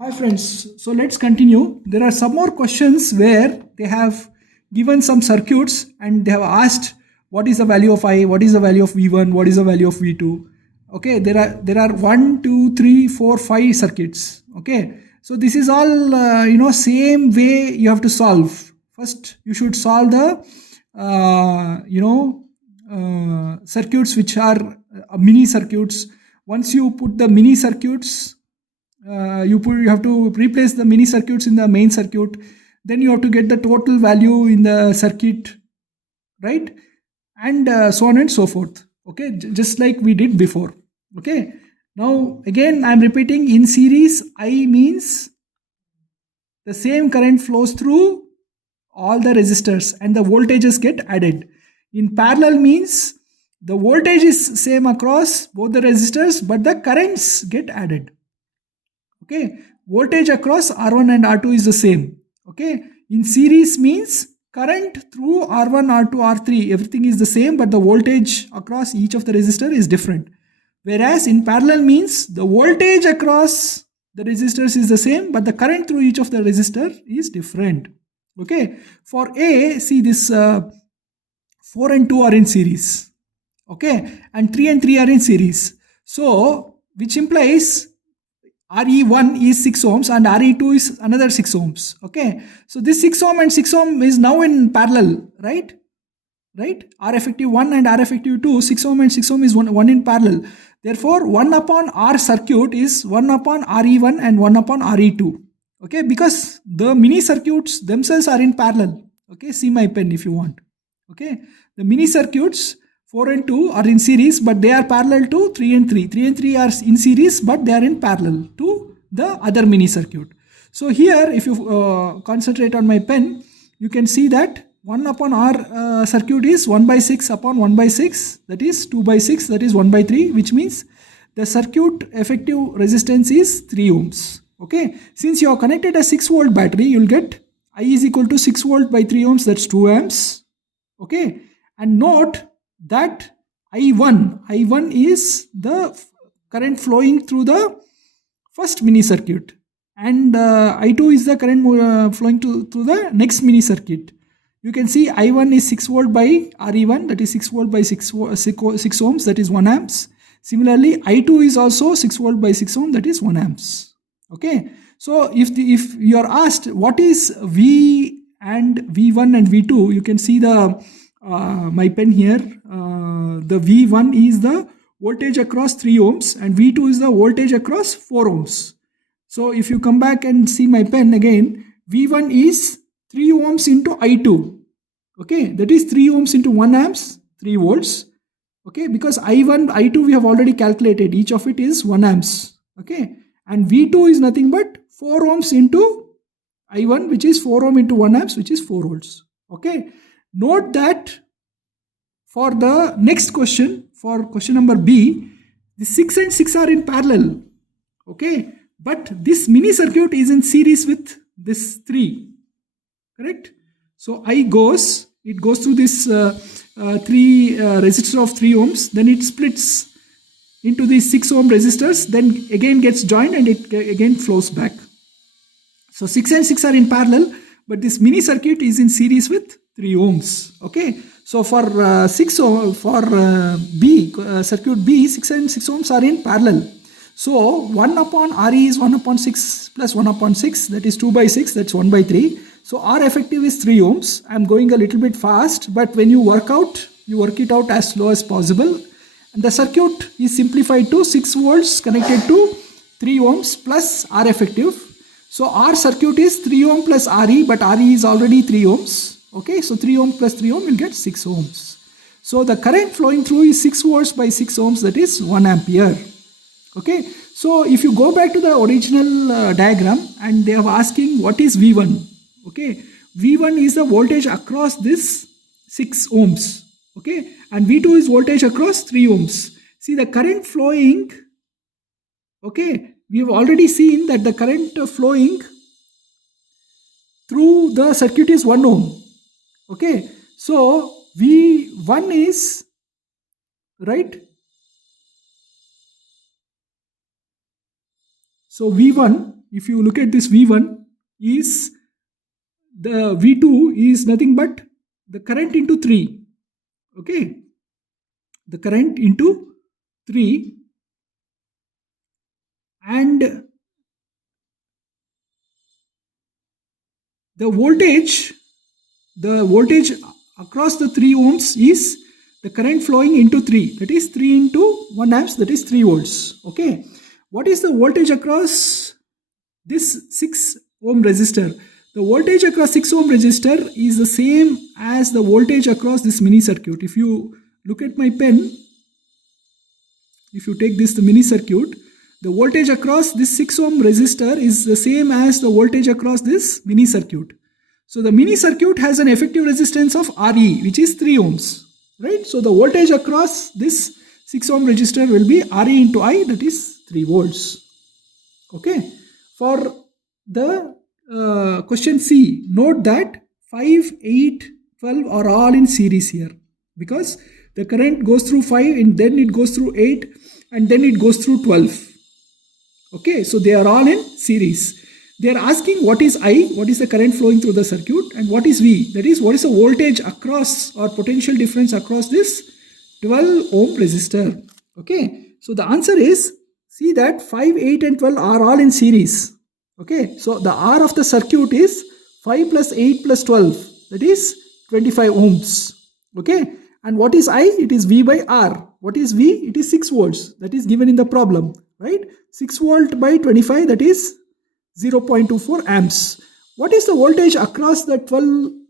Hi friends, so let's continue. There are some more questions where they have given some circuits and they have asked what is the value of I, what is the value of V1, what is the value of V2. Okay, there are 1, 2, 3, 4, 5 circuits. Okay, so this is all same way you have to solve. First, you should solve the circuits which are mini circuits. Once you put the mini circuits, you have to replace the mini circuits in the main circuit, then you have to get the total value in the circuit, right? And so on and so forth. Okay, just like we did before. Okay, now again I'm repeating, in series I means the same current flows through all the resistors and the voltages get added. In parallel means the voltage is same across both the resistors but the currents get added. Okay, voltage across R1 and R2 is the same. Okay, in series means current through R1, R2, R3 everything is the same, but the voltage across each of the resistor is different. Whereas in parallel means the voltage across the resistors is the same, but the current through each of the resistor is different. Okay, for A, see this 4 and 2 are in series. Okay, and 3 and 3 are in series. So which implies RE1 is 6 ohms and RE2 is another 6 ohms. Okay, so this 6 ohm and 6 ohm is now in parallel, right? R effective 1 and R effective 2, 6 ohm and 6 ohm is one in parallel. Therefore, 1 upon R circuit is 1 upon RE1 and 1 upon RE2. Okay, because the mini circuits themselves are in parallel. Okay, see my pen if you want. Okay, the mini circuits 4 and 2 are in series, but they are parallel to 3 and 3. 3 and 3 are in series, but they are in parallel to the other mini circuit. So here, if you concentrate on my pen, you can see that 1 upon R circuit is 1 by 6 upon 1 by 6, that is 2 by 6, that is 1 by 3, which means the circuit effective resistance is 3 ohms. Okay, since you have connected a 6 volt battery, you will get I is equal to 6 volt by 3 ohms, that's 2 amps. Okay, and note that I1 is the current flowing through the first mini circuit, and I2 is the current flowing through the next mini circuit. You can see I1 is 6 volt by RE1, that is 6 volt by 6 ohms, that is 1 amps. Similarly, I2 is also 6 volt by 6 ohm, that is 1 amps. Okay, so if you are asked what is V and V1 and V2, you can see the my pen here. The V1 is the voltage across 3 ohms and V2 is the voltage across 4 ohms. So if you come back and see my pen again, V1 is 3 ohms into I2. Okay, that is 3 ohms into 1 amps, 3 volts. Okay, because I1, I2 we have already calculated, each of it is 1 amps. Okay, and V2 is nothing but 4 ohms into I1, which is 4 ohm into 1 amps, which is 4 volts. Okay, note that for the next question, for question number B, the 6 and 6 are in parallel. Okay, but this mini circuit is in series with this 3. Correct? So it goes through this 3 resistor of 3 ohms, then it splits into these 6 ohm resistors, then again gets joined and it again flows back. So 6 and 6 are in parallel, but this mini circuit is in series with 3 ohms. Okay, so for B, circuit B, 6 and 6 ohms are in parallel. So 1 upon RE is 1 upon 6 plus 1 upon 6, that is 2 by 6, that's 1 by 3. So R effective is 3 ohms. I'm going a little bit fast, but when you work it out as slow as possible. And the circuit is simplified to 6 volts connected to 3 ohms plus R effective. So R circuit is 3 ohm plus RE, but RE is already 3 ohms. Okay, so 3 ohm plus 3 ohm will get 6 ohms. So the current flowing through is 6 volts by 6 ohms, that is 1 ampere. Okay, so if you go back to the original diagram and they are asking what is V1. Okay, V1 is the voltage across this 6 ohms. Okay, and V2 is voltage across 3 ohms. See the current flowing. Okay, we have already seen that the current flowing through the circuit is 1 ohm. Okay, so V1 is, right? So V1 if you look at this V1 is the V2 is nothing but the current into 3. Okay, the current into 3, and the voltage across the 3 ohms is the current flowing into 3, that is 3 into 1 amps, that is 3 volts. Okay, what is the voltage across this 6 ohm resistor? The voltage across 6 ohm resistor is the same as the voltage across this mini circuit. If you look at my pen, if you take the mini circuit, the voltage across this 6 ohm resistor is the same as the voltage across this mini circuit. So the mini circuit has an effective resistance of Re, which is 3 ohms, right? So the voltage across this 6 ohm resistor will be Re into I, that is 3 volts. Okay. For the question C, note that 5, 8, 12 are all in series here, because the current goes through 5 and then it goes through 8 and then it goes through 12. Okay, so they are all in series. They are asking what is I, what is the current flowing through the circuit, and what is V, that is what is the voltage across or potential difference across this 12 ohm resistor. Okay, so the answer is, see that 5, 8 and 12 are all in series. Okay, so the R of the circuit is 5 plus 8 plus 12, that is 25 ohms. Okay, and what is I? It is V by R. What is V? It is 6 volts, that is given in the problem, right? 6 volt by 25, that is 0.24 amps. What is the voltage across the 12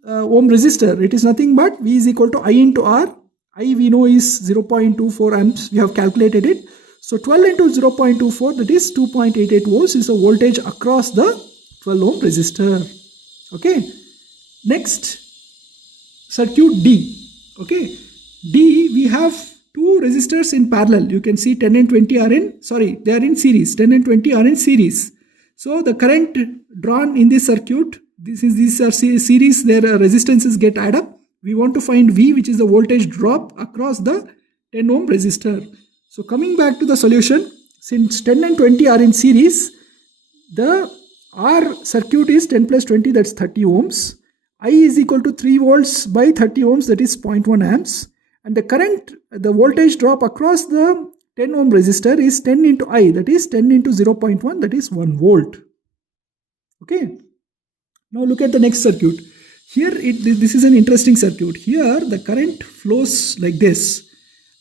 ohm resistor? It is nothing but V is equal to I into R. I we know is 0.24 amps. We have calculated it. So 12 into 0.24, that is 2.88 volts is the voltage across the 12 ohm resistor. Okay. Next, circuit D. Okay. D, we have two resistors in parallel. You can see 10 and 20 are in, they are in series. 10 and 20 are in series. So the current drawn in this circuit, these are series, their resistances get add up. We want to find V, which is the voltage drop across the 10 ohm resistor. So coming back to the solution, since 10 and 20 are in series, the R circuit is 10 plus 20, that's 30 ohms. I is equal to 3 volts by 30 ohms, that is 0.1 amps. And the current, the voltage drop across the 10 ohm resistor is 10 into I, that is 10 into 0.1, that is 1 volt. Okay. Now look at the next circuit. Here, this is an interesting circuit. Here, the current flows like this,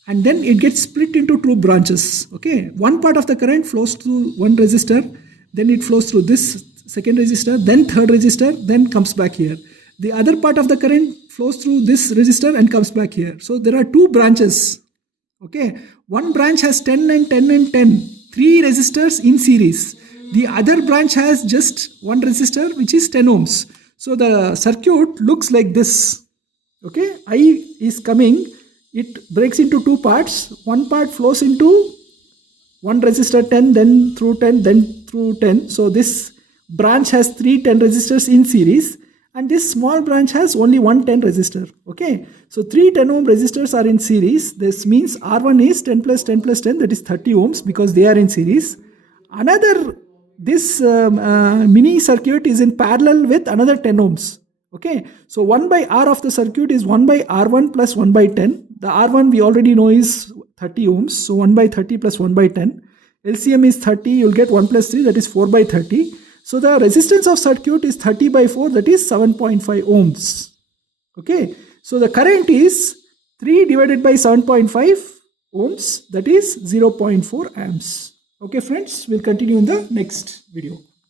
and then it gets split into two branches. Okay. One part of the current flows through one resistor, then it flows through this second resistor, then third resistor, then comes back here. The other part of the current flows through this resistor and comes back here. So there are two branches. Okay, one branch has 10 and 10 and 10, 3 resistors in series. The other branch has just one resistor, which is 10 ohms. So the circuit looks like this. Okay, I is coming, it breaks into two parts. One part flows into one resistor 10, then through 10, then through 10. So this branch has 3 10 resistors in series, and this small branch has only one 10 resistor. Okay, so 3 10 ohm resistors are in series. This means R1 is 10 plus 10 plus 10, that is 30 ohms, because they are in series. This mini circuit is in parallel with another 10 ohms. Okay, so 1 by R of the circuit is 1 by R1 plus 1 by 10. The R1 we already know is 30 ohms. So 1 by 30 plus 1 by 10. LCM is 30, you'll get 1 plus 3, that is 4 by 30. So the resistance of circuit is 30 by 4, that is 7.5 ohms. Okay, so the current is 3 divided by 7.5 ohms, that is 0.4 amps. Okay friends, we'll continue in the next video.